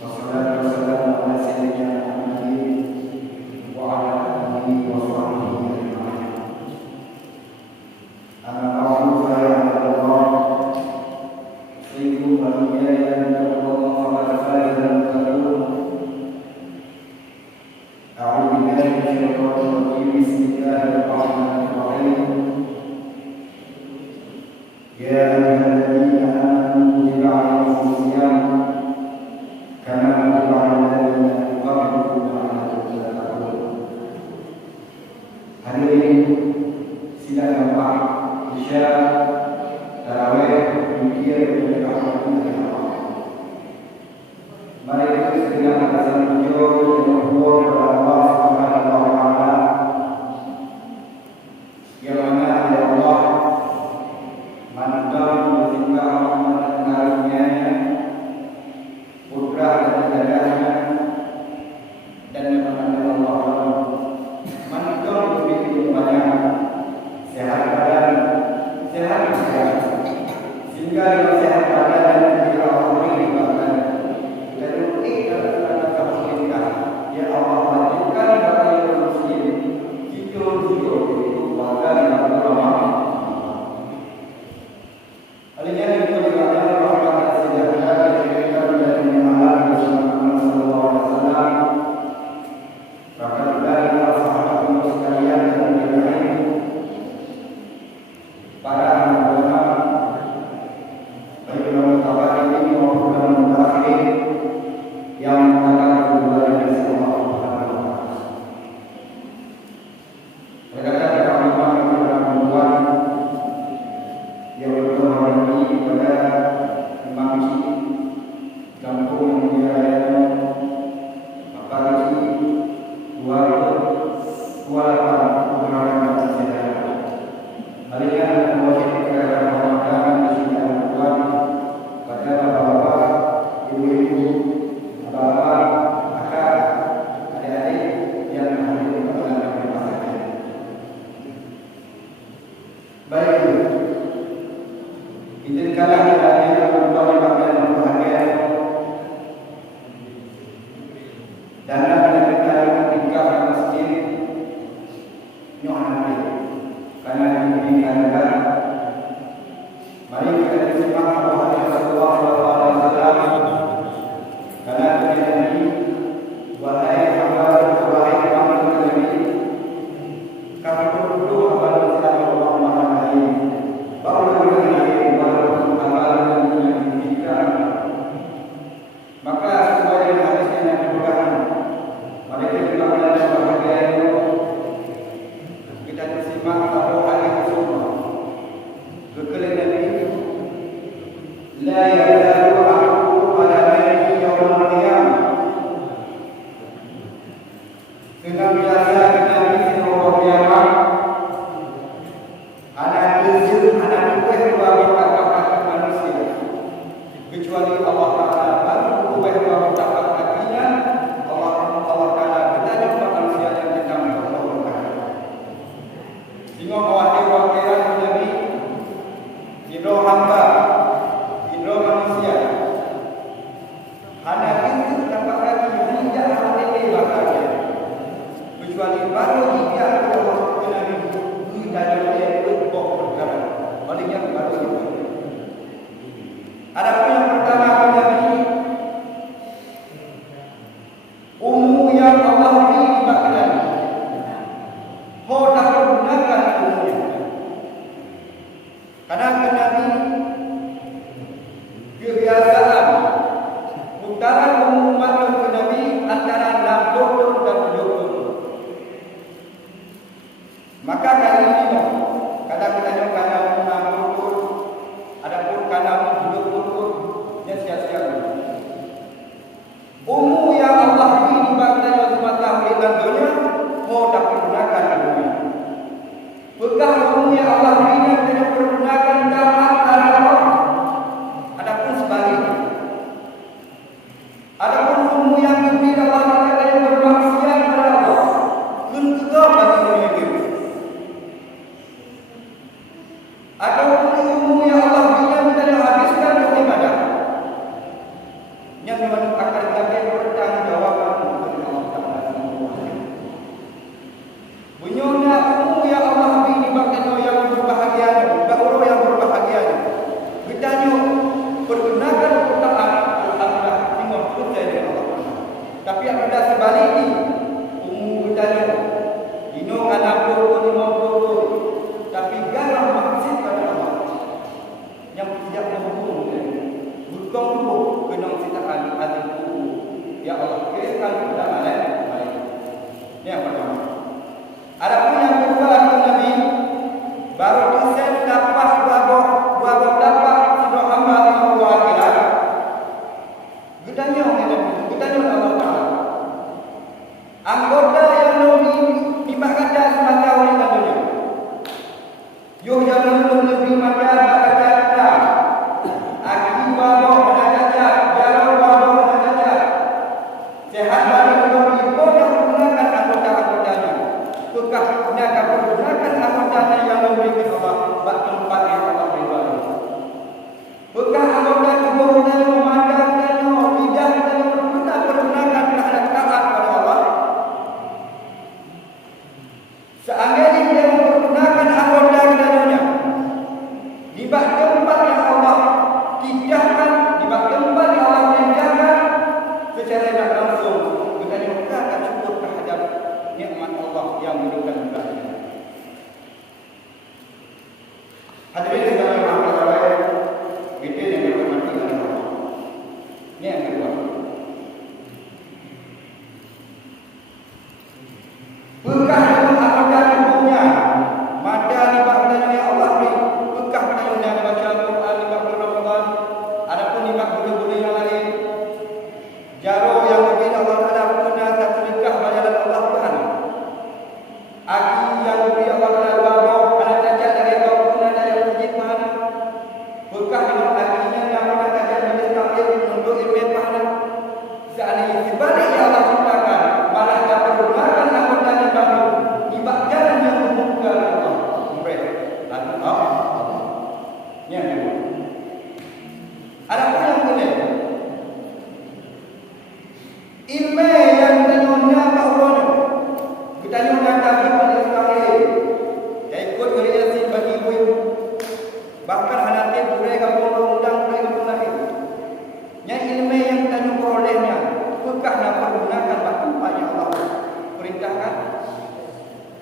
Wassalatu wassalamu ala sayyidina Muhammadin wa ala alihi wa sahbihi ajma'in. Amma ba'du fa ya Allah, sayyidul anbiya wa al-muttaqin. A'udzu billahi minasyaitonir rajim. Bismillahirrahmanirrahim. Ya ayyuhalladzina amanu kutiba 'alaikumus shiyam kama kutiba 'alal ladzina min qablikum la'allakum tattaqun. Hadirin sidang Pak Isya Tarawih Dikir dari Allah. Mari kita segera bersaling berdoa kepada Allah Subhanahu wa taala. Yang mana ada Allah Mantan bertingkah rahmat dan karunia-Nya, putra dan dadanya, dan yang mana Allah Mantan begitu banyak sehat badan, sehat jiwa, sehingga dengan sehat badan dan jiwa Allah ini bahkan kita ikhlas dalam kemungkinan ya Allah wajibkan bagi muslim hidup itu warga yang ulama. Alinya dikatakan bahwa sejarah dikatakan dari Allah Sallallahu Alaihi Wasallam. Bahkan dari sahabat sekalian dan lain para ulama baik ulama tabi'in maupun ulama mutaakhirin yang mengatakan kebenaran dari Allah Subhanahu wa taala. Mereka kata ulama membuat yang berdoa kepada Imam Syafi'i kampung yang Bapak Kuala Pengarang Sejarah. Halinya mewakili kepada Ramadan di sini Al-Quran pada bapak-bapak, ibu-ibu, bapak, kakak, adik-adik yang hadir pada permasalahan. Baik, izinkanlah kita hadir kembali pada bahagia dan kita tinggal di masjid Nyohani karena diinginkan. Mari kita disimak bahwa Rasulullah SAW karena terjadi wahai hamba wahai hamba Nabi kami perlu hamba Allah Muhammad baru dari walaupun amalan yang diberikan maka sesuai dengan hadis yang diberikan mereka juga berada bahagia kita disimak bahwa hadis semua berkeliling Nabi la yazalu aqu ala nabi yaumil qiyamah dengan biasa Nabi sallallahu alaihi wasallam anak kecil anak kuih bagi kakak manusia kecuali Allah Taala baru kuih bagi kakak kakinya Allah Taala bertanya kepada manusia yang sedang berdoa sehingga wakil-wakilan Nabi hidro hamba hidro manusia anak itu kakak kaki tidak ada ini makanya kecuali baru dia Allah Nabi dalam dia berkok perkara palingnya baru itu. Adapun yang pertama Nabi umum yang Allah beri kepada hendak gunakan umumnya. Karena Nabi kebiasaan putaran umum makhluk Nabi antara 60 dan 70. Maka kali ini kadang-kadang karena 60 adapun karena 70 nya sia-sia. Umum yang Allah beri kepada semata berikan dunia mau dapat gunakan dunia. Pegang umum yang Allah beri tidak pergunakan dalam Allah. Adapun sebaliknya. Adapun umum yang diberi Allah tidak bermaksiat kepada Allah. Untuk bagi dunia ini. Adapun umum yang Allah beri tidak habiskan untuk ibadah. Yang akan yang bertanggungjawab kepada Allah Taala. Bunyona umum ya Allah bi bakano yang berbahagia, bakoro yang berbahagia. Bertanya pergunakan Quran alhamdulillah tengok percaya dengan Allah. Tapi apabila sebaliknya umum bertanya dino anak pun tapi garam maksud pada Allah yang tidak menghukum bukan hukum kena ciptaan azim ya Allah kirimkan kepada malaikat. Ini yang pertama. Adapun yang kedua Nabi baru saya dapat dua dapat sudah hamba Allah akhirat. Gedanya Allah Taala. Anggota yang dimakada semata oleh namanya. Yo jangan lebih macam kata akibat bawa kata jalan bawa kata sehat bagi orang ibu yang menggunakan anggota-anggotanya. Tukar gunakan anggotanya yang memberi Allah bak tempat yang Allah beri. Bukan anggota tubuh yang memandangkannya tidak berguna pergunakan terhadap taat kepada Allah. Seandainya dia menggunakan anggota kepadanya di bak tempat yang Allah tidakkan, di bak tempat yang Allah perintahkan secara tidak langsung, kita akan syukur terhadap nikmat Allah yang memberikan kepadanya. Hadirin sekalian rahmatullah, itu yang dirahmati oleh Allah. Ini yang kedua. Berkah dalam anggota tubuhnya, mata dibakanya yang Allah beri, berkah padanya baca Al-Quran di waktu Ramadan, adapun di waktu bulan yang lain, jaro yang lebih Allah Taala guna satu berkah pada Allah Tuhan. Aki yang lebih Allah Taala bawa, anak cacat dari kau guna dari masjid mana, berkah dengan akinya yang anak cacat dari takdir untuk ilmu mana. Seandainya sebaliknya Allah ciptakan, malah dapat menggunakan anggota yang baru ibak jalan yang membuka Allah. Mereka lalu ini yang kedua. Adapun yang ketiga, ilmu yang ditanya Allah, ditanya tadi pada sekali, yang ikut beriasi bagi ibu, bahkan hanatin budaya kampung undang budaya kampung lain. Yang ilmu yang ditanya perolehnya, bukan nak pergunakan apa yang Allah perintahkan.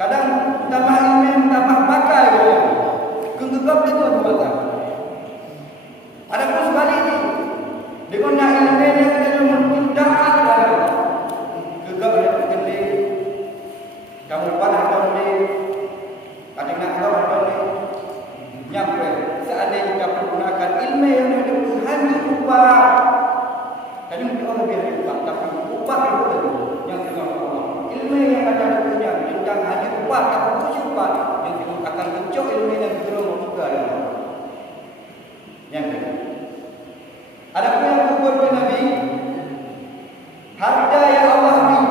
Kadang tambah ilmu, tambah pakai dia. Kegegap itu buatan. Adapun sebaliknya, dengan nak ilmu yang ditanya mentindakkan pada Allah. Gegap dia bergending. Kamu padah kending. Kadang nak tahu kending. Nyampe. Seandainya kita pergunakan ilmu yang ditanya hanya upah. Tadi mungkin Allah biar upah, tapi upah itu yang dengan Allah. Ilmu yang ada punya tentang hanya upah, tapi upah yang akan kencok ilmu yang belum membuka Allah. Yang kedua, adapun yang kedua Nabi, harta yang Allah beri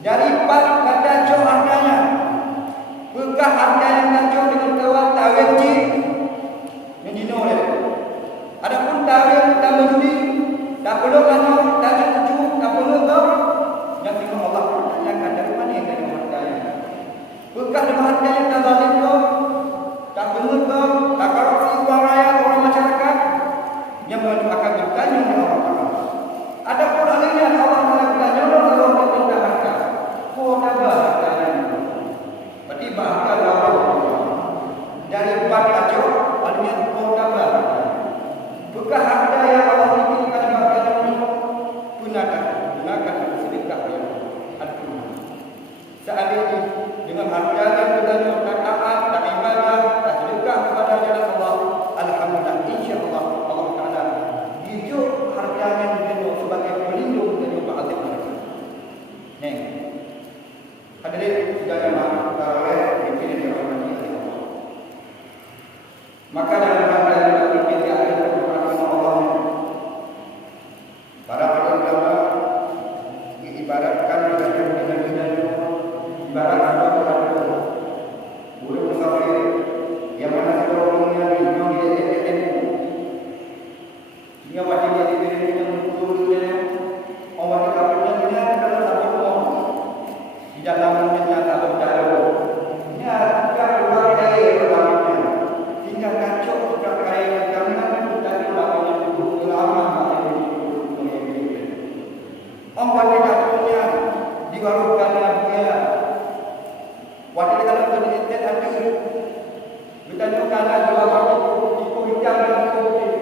dari empat kata cok hartanya, berkah harta yang kacau dengan kawan tawin cik yang dinoleh. Adapun tawin tak menjudi, tak perlu lama, tak cukup, tak perlu kau. Yang firman Allah tanyakan dari mana yang dari hartanya. Berkah dengan harta yang tak zalim kau, tak perlu kau, tak korupsi uang rakyat orang masyarakat yang akan bertanya oleh Allah Taala. Adapun alihnya Allah Taala bertanya Allah bertanya harta. Kau tak hartanya. Berarti bahkan Allah dari empat kacau, alihnya kau tak harta. Berkah harta yang Allah berikan kepada gunakan sedekah yang ada. Seandainya dengan harta yang kita tak taat, tak ibadah, tak sedekah kepada jalan Allah, alhamdulillah insya-Allah Allah Taala hidup hartanya dengan sebagai pelindung dari azab mereka. Nih. Hadirin sekalian tarawih ini dirahmati Allah. Maka dalam rangka kita para ulama diibaratkan dengan ibarat apa burung musafir yang mana seorangnya minum dia hingga wajib dia diberi dengan turunnya Orang wanita punya diwarukan dia. Waktu dalam penelitian ada bertanya kalau jual itu hitam dan putih.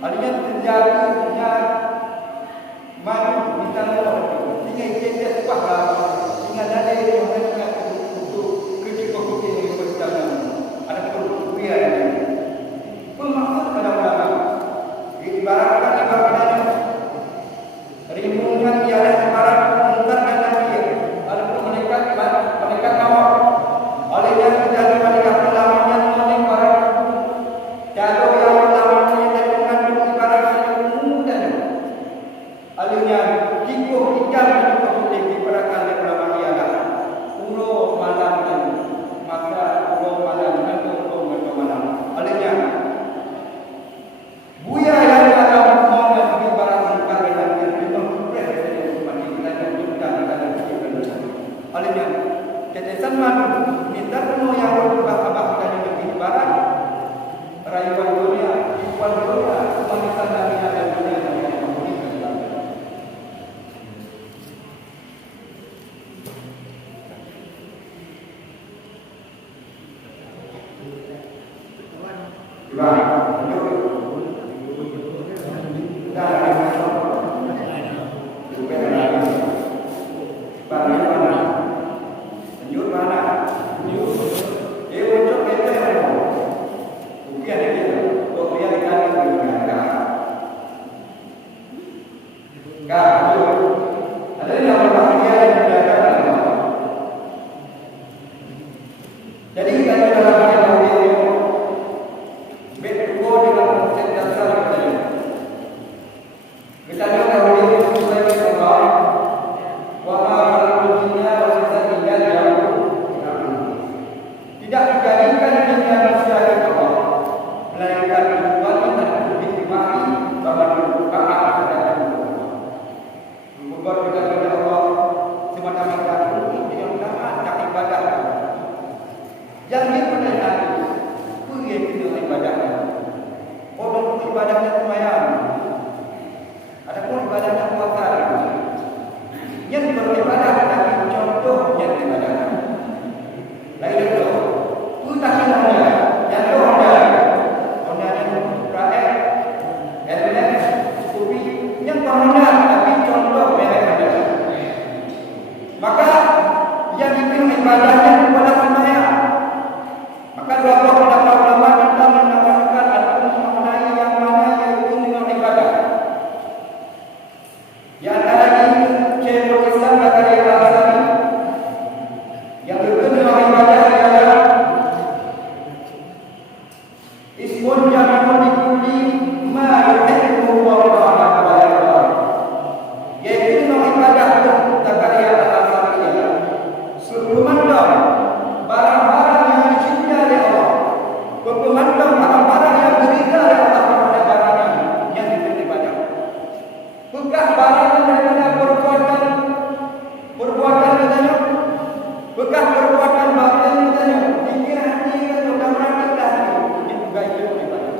Artinya terjadinya madu misalnya tinggal kita sepah tinggal ada yang dengan untuk kerja putih yang berjalan ada perbuatan bermaksud pada ulama ibaratkan rimbungan ialah ibarat mengungkapkan dia walaupun mereka kawal oleh yang terjadi pada pengalaman yang para jalur yang lamanya dan mengandung ibarat mudah alihnya kiko hitam dan putih diperakan oleh ulama ialah ulo malam dan maka ulo malam dan ulo malam alihnya buya yang dalam mau dan ibarat muka dan alihnya ketesan madu minta penuh yang berbahak-bahak dan lebih barat rayuan dunia, kehidupan dunia, kemanisan dunia dan dunia yang memberikan dalam. Jadi kalau dalam ayat ini betul dengan konsep dasar tadi. Misalnya kalau ini sesuai dengan Allah, wa ma khalaqna wa illa tidak dijadikan dunia manusia itu Allah, melainkan tujuan dan hikmah bahwa taat kepada Allah. Membuat kita kepada Allah semata-mata untuk yang taat dan ibadah. Yang dia pertanyaan itu dia kena ibadahnya. Orang ibadahnya sembahyang, ada pun ibadahnya puasa. Yang beribadah tapi contoh yang ibadah. Lain itu, kita semuanya yang doa, orang yang rakyat, yang kopi, yang pernah tapi contoh yang ibadah. Maka yang itu ibadahnya kepada sembahyang. Maka dua ulama kita menamakan ataupun mengenai yang mana yaitu dengan ibadah. Yang antara ini Syekhul Islam Zakariya Al-Ansari yang berkenaan ibadah adalah ismun jami'un likulli ma yuhibbu wa yarda. Yaitu dengan ibadah Zakariya Al-Ansari adalah memandang barang-barang yang dicintai oleh Allah, memandang barang-barang yang diridai oleh Allah pada barang yang beribadah. Bukan barang daripada perbuatan katanya, bukan perbuatan batin katanya, fikir hati katanya, gambar kita ini juga itu ibadah.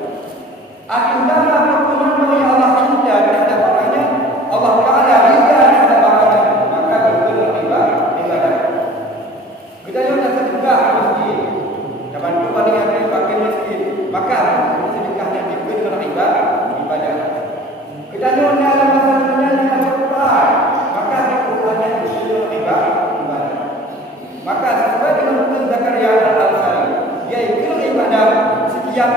Akibatnya memandang yang Allah cinta terhadap barangnya, Allah Taala ridha terhadap barangnya, maka betul ibadah. Kita yang sedekah masjid, zaman itu pada yang dipakai masjid, maka sedekahnya diberi dengan ibadah. Kita yang dalam masalahnya yang berkurang, maka berkurangnya diberi dengan ibadah. Maka sesuai dengan hukum Zakariya Al-Ansari, yaitu ibadah setiap